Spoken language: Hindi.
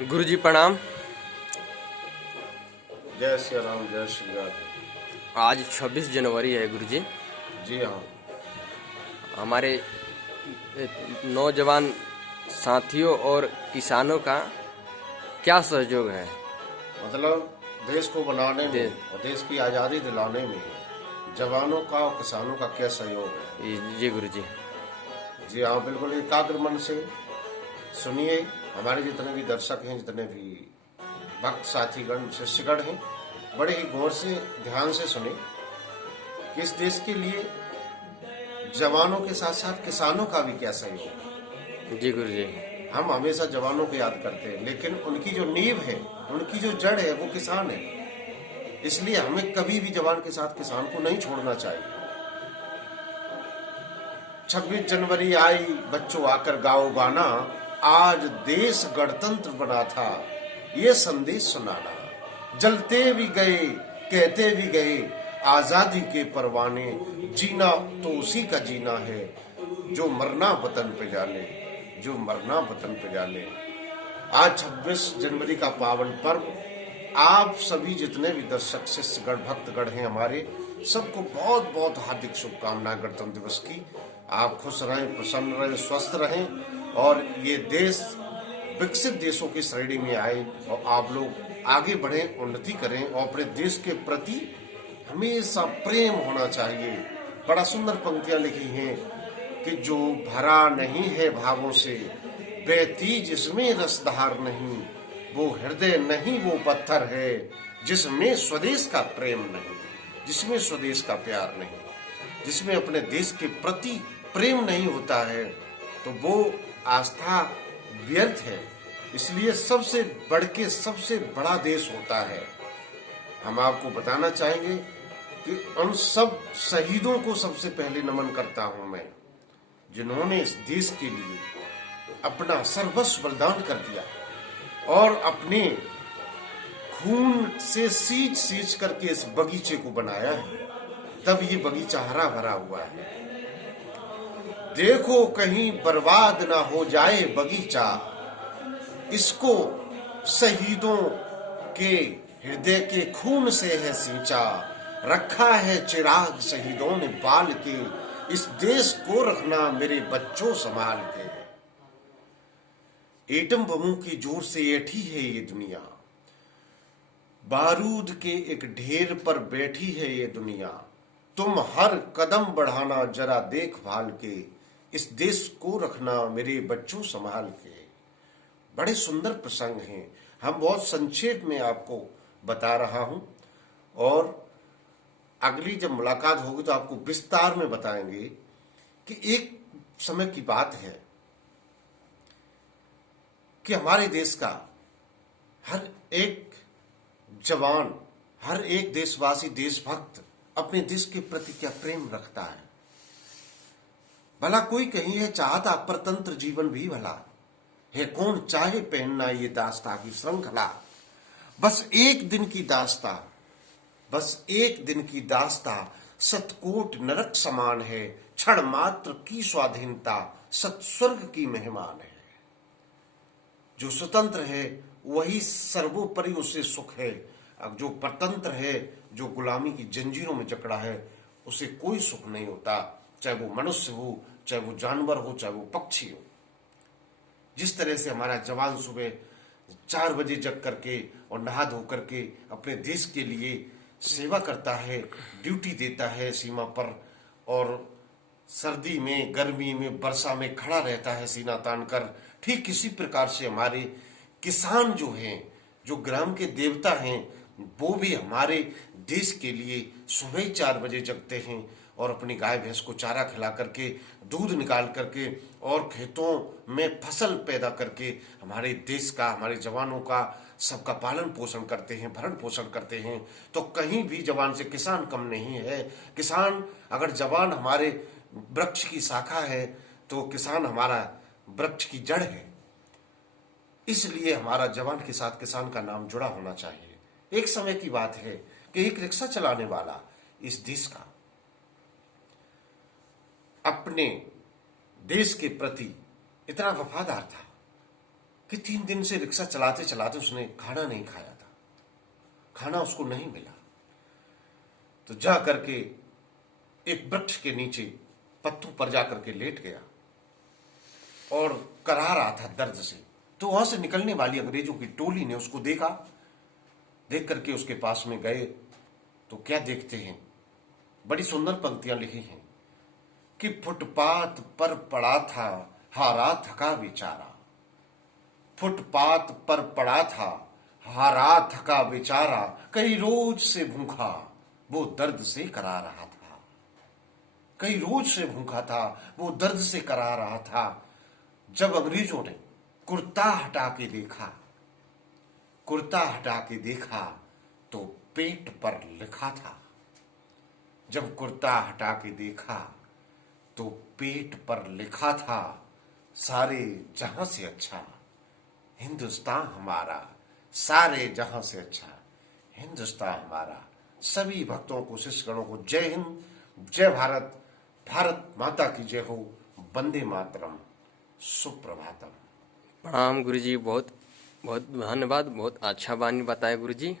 गुरुजी प्रणाम। जय श्री राम, जय श्री राम। आज 26 जनवरी है गुरुजी। जी हाँ। हमारे नौजवान साथियों और किसानों का क्या सहयोग है? मतलब देश को बनाने में दे- और देश की आज़ादी दिलाने में जवानों का और किसानों का क्या सहयोग है। जी गुरुजी। जी हाँ, बिल्कुल एकाग्र मन से सुनिए। हमारे जितने भी दर्शक हैं, जितने भी भक्त साथीगण शिष्यगण हैं, बड़े ही गौर से ध्यान से सुने कि इस देश के लिए जवानों के साथ साथ किसानों का भी क्या सहयोग है। जी गुरुजी। हम हमेशा जवानों को याद करते हैं, लेकिन उनकी जो नींव है, उनकी जो जड़ है, वो किसान है। इसलिए हमें कभी भी जवान के साथ किसान को नहीं छोड़ना चाहिए। 26 जनवरी आई, बच्चों आकर गाओ गाना, आज देश गणतंत्र बना था, ये संदेश सुनाना। जलते भी गए, कहते भी गए, आजादी के परवाने, जीना तो उसी का जीना है, जो मरना वतन पे जाने, जो मरना वतन पे जाने। आज 26 जनवरी का पावन पर्व, आप सभी जितने भी दर्शक शिष्यगण भक्तगण हैं हमारे, सबको बहुत बहुत हार्दिक शुभकामनाएं गणतंत्र दिवस की। आप खुश रहें, प्रसन्न रहें, स्वस्थ रहें और ये देश विकसित देशों की श्रेणी में आए और आप लोग आगे बढ़ें, उन्नति करें और अपने देश के प्रति हमेशा प्रेम होना चाहिए। बड़ा सुंदर पंक्तियां लिखी हैं कि जो भरा नहीं है भावों से, बहती जिसमें रसधार नहीं, वो हृदय नहीं वो पत्थर है, जिसमें स्वदेश का प्रेम नहीं, जिसमें स्वदेश का प्यार नहीं, जिसमें अपने देश के प्रति प्रेम नहीं होता है, तो वो आस्था व्यर्थ है। इसलिए सबसे बढ़ के सबसे बड़ा देश होता है। हम आपको बताना चाहेंगे कि उन सब शहीदों को सबसे पहले नमन करता हूं मैं, जिन्होंने इस देश के लिए अपना सर्वस्व बलिदान कर दिया और अपने खून से सींच सींच करके इस बगीचे को बनाया है। तब ये बगीचा हरा भरा हुआ है। देखो कहीं बर्बाद ना हो जाए बगीचा, इसको शहीदों के हृदय के खून से है सींचा, रखा है चिराग शहीदों ने बाल के, इस देश को रखना मेरे बच्चों संभाल के। एटम बमों की जोर से ऐठी है ये दुनिया, बारूद के एक ढेर पर बैठी है ये दुनिया, तुम हर कदम बढ़ाना जरा देखभाल के, इस देश को रखना मेरे बच्चों संभाल के। बड़े सुंदर प्रसंग हैं। हम बहुत संक्षेप में आपको बता रहा हूं और अगली जब मुलाकात होगी तो आपको विस्तार में बताएंगे कि एक समय की बात है कि हमारे देश का हर एक जवान, हर एक देशवासी, देशभक्त अपने देश के प्रति क्या प्रेम रखता है। भला कोई कहीं है चाहता परतंत्र जीवन भी भला, है कौन चाहे पहनना ये दास्ता की श्रृंखला। बस एक दिन की दास्ता, बस एक दिन की दास्ता, सतकोट नरक समान है, क्षण मात्र की स्वाधीनता सत्स्वर्ग की मेहमान है। जो स्वतंत्र है वही सर्वोपरि उसे सुख है, अब जो परतंत्र है, जो गुलामी की जंजीरों में जकड़ा है, उसे कोई सुख नहीं होता, चाहे वो मनुष्य हो, चाहे वो जानवर हो, चाहे वो पक्षी हो। जिस तरह से हमारा जवान सुबह 4 बजे जग करके और नहा धो करके अपने देश के लिए सेवा करता है, ड्यूटी देता है सीमा पर, और सर्दी में, गर्मी में, वर्षा में खड़ा रहता है सीना तान कर, ठीक इसी प्रकार से हमारे किसान जो हैं, जो ग्राम के देवता हैं, वो भी हमारे देश के लिए सुबह 4 बजे जगते हैं और अपनी गाय भैंस को चारा खिला करके, दूध निकाल करके और खेतों में फसल पैदा करके हमारे देश का, हमारे जवानों का सबका पालन पोषण करते हैं, भरण पोषण करते हैं। तो कहीं भी जवान से किसान कम नहीं है। किसान, अगर जवान हमारे वृक्ष की शाखा है तो किसान हमारा वृक्ष की जड़ है। इसलिए हमारा जवान के साथ किसान का नाम जुड़ा होना चाहिए। एक समय की बात है कि एक रिक्शा चलाने वाला इस देश का अपने देश के प्रति इतना वफादार था कि 3 दिन से रिक्शा चलाते चलाते उसने खाना नहीं खाया था, खाना उसको नहीं मिला। तो जा करके एक वृक्ष के नीचे पत्तों पर जाकर के लेट गया और करा रहा था दर्द से। तो वहां से निकलने वाली अंग्रेजों की टोली ने उसको देखा, देख करके उसके पास में गए तो क्या देखते हैं, बड़ी सुंदर पंक्तियां लिखी हैं कि फुटपाथ पर पड़ा था हारा थका बेचारा, फुटपाथ पर पड़ा था हारा थका बेचारा, कई रोज से भूखा वो दर्द से करा रहा था, कई रोज से भूखा था वो दर्द से करा रहा था। जब अंग्रेजों ने कुर्ता हटा के देखा, कुर्ता हटा के देखा तो पेट पर लिखा था, जब कुर्ता हटा के देखा तो पेट पर लिखा था, सारे जहां से अच्छा हिंदुस्तान हमारा, सारे जहां से अच्छा हिंदुस्तान हमारा। सभी भक्तों को, शिष्यगणों को जय हिंद, जय भारत, भारत माता की जय हो, वंदे मातरम, सुप्रभातम। प्रणाम गुरुजी, बहुत बहुत धन्यवाद, बहुत अच्छा बानी बताया गुरुजी।